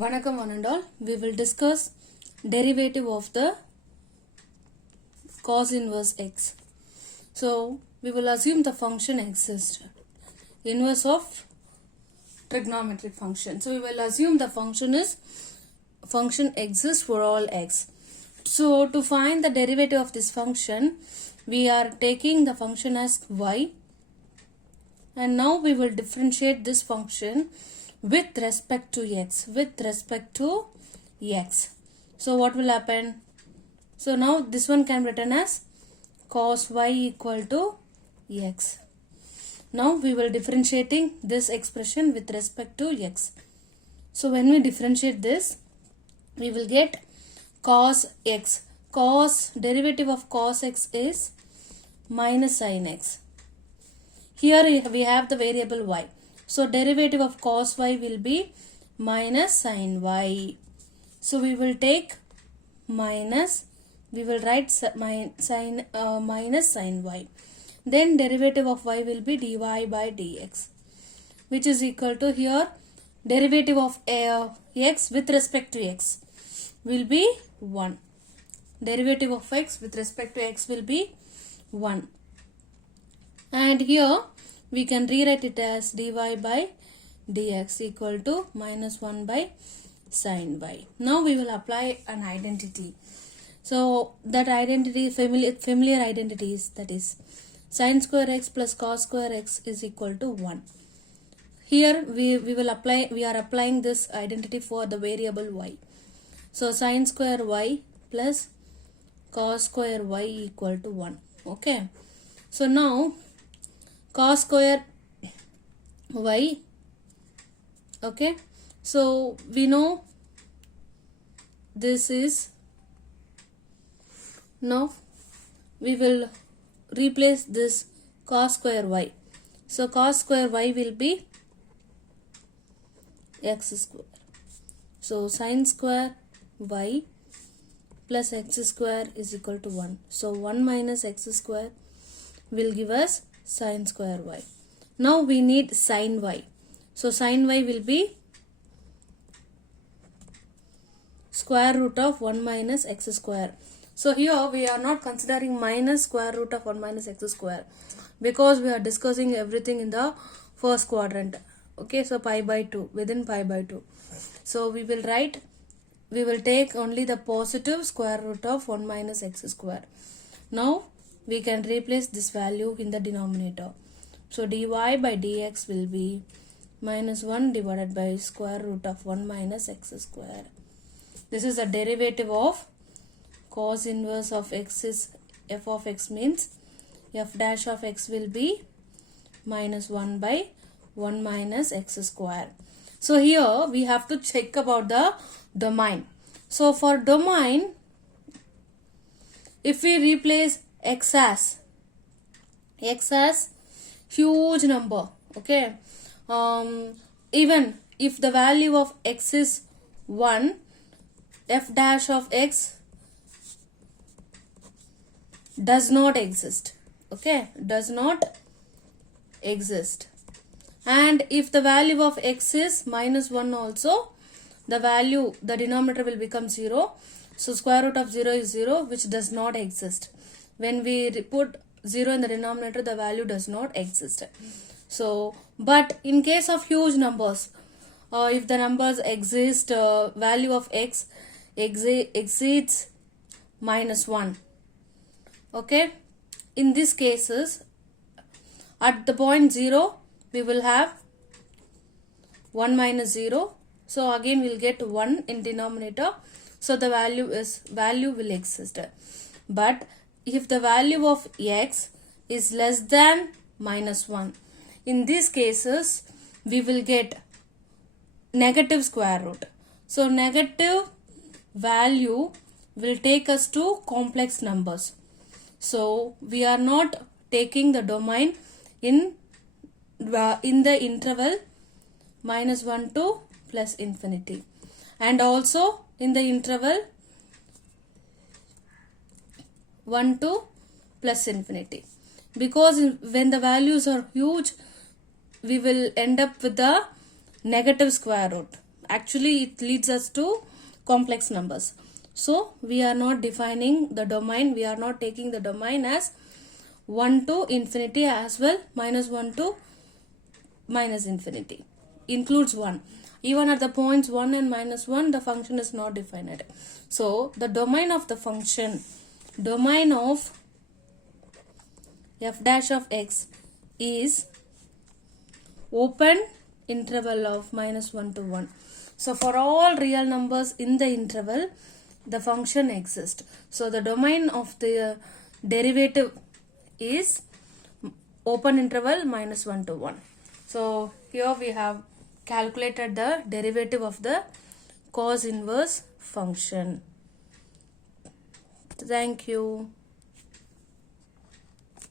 Vanakkam one and all. We will discuss derivative of the cos inverse x. So we will assume the function exists. Inverse of trigonometric function. So we will assume the function exists for all x. So to find the derivative of this function, we are taking the function as y, and now we will differentiate this function with respect to x. So what will happen? So now this one can be written as cos y equal to x. Now we will differentiating this expression with respect to x. So when we differentiate this, we will get cos x. Derivative of cos x is minus sin x. Here we have the variable y. So derivative of cos y will be minus sin y. So we will take minus, we will write minus sin y. Then derivative of y will be dy by dx, which is equal to, here derivative of x with respect to x will be 1. Derivative of x with respect to x will be 1. And here we can rewrite it as dy by dx equal to minus 1 by sin y. Now we will apply an identity. So that identity, familiar identities, that is sin square x plus cos square x is equal to 1. Here we are applying this identity for the variable y. So sin square y plus cos square y equal to 1. Okay. So now cos square y, okay, so we know this is, now we will replace this cos square y. So cos square y will be x square. So sin square y plus x square is equal to 1. So 1 minus x square will give us sin square y. Now we need sin y. So sin y will be square root of 1 minus x square. So here we are not considering minus square root of 1 minus x square, because we are discussing everything in the first quadrant. Okay, so pi by 2, within pi by 2. So we will take only the positive square root of 1 minus x square. Now we can replace this value in the denominator. So dy by dx will be minus 1 divided by square root of 1 minus x square. This is the derivative of cos inverse of x is f of x, means f dash of x will be minus 1 by 1 minus x square. So here we have to check about the domain. So for domain, if we replace x as huge number, okay, even if the value of x is 1, f dash of x does not exist, okay, does not exist. And if the value of x is minus 1 also, the denominator will become 0. So square root of 0 is 0, which does not exist. When we put 0 in the denominator, the value does not exist. So, but in case of huge numbers, if the numbers exist, value of x exceeds minus 1, okay, in these cases, at the point 0, we will have 1 minus 0. So again we will get 1 in denominator. So the value will exist. But if the value of x is less than minus 1, in these cases we will get negative square root. So negative value will take us to complex numbers. So we are not taking the domain in the interval minus 1 to plus infinity, and also in the interval 1 to plus infinity, because when the values are huge, we will end up with the negative square root, actually it leads us to complex numbers. So we are not defining the domain, we are not taking the domain as 1 to infinity as well, minus 1 to minus infinity, includes 1. Even at the points 1 and minus 1, the function is not defined. So the domain of the function, domain of f dash of x is open interval of minus 1 to 1. So for all real numbers in the interval, the function exists. So the domain of the derivative is open interval minus 1 to 1. So here we have calculated the derivative of the cos inverse function. Thank you.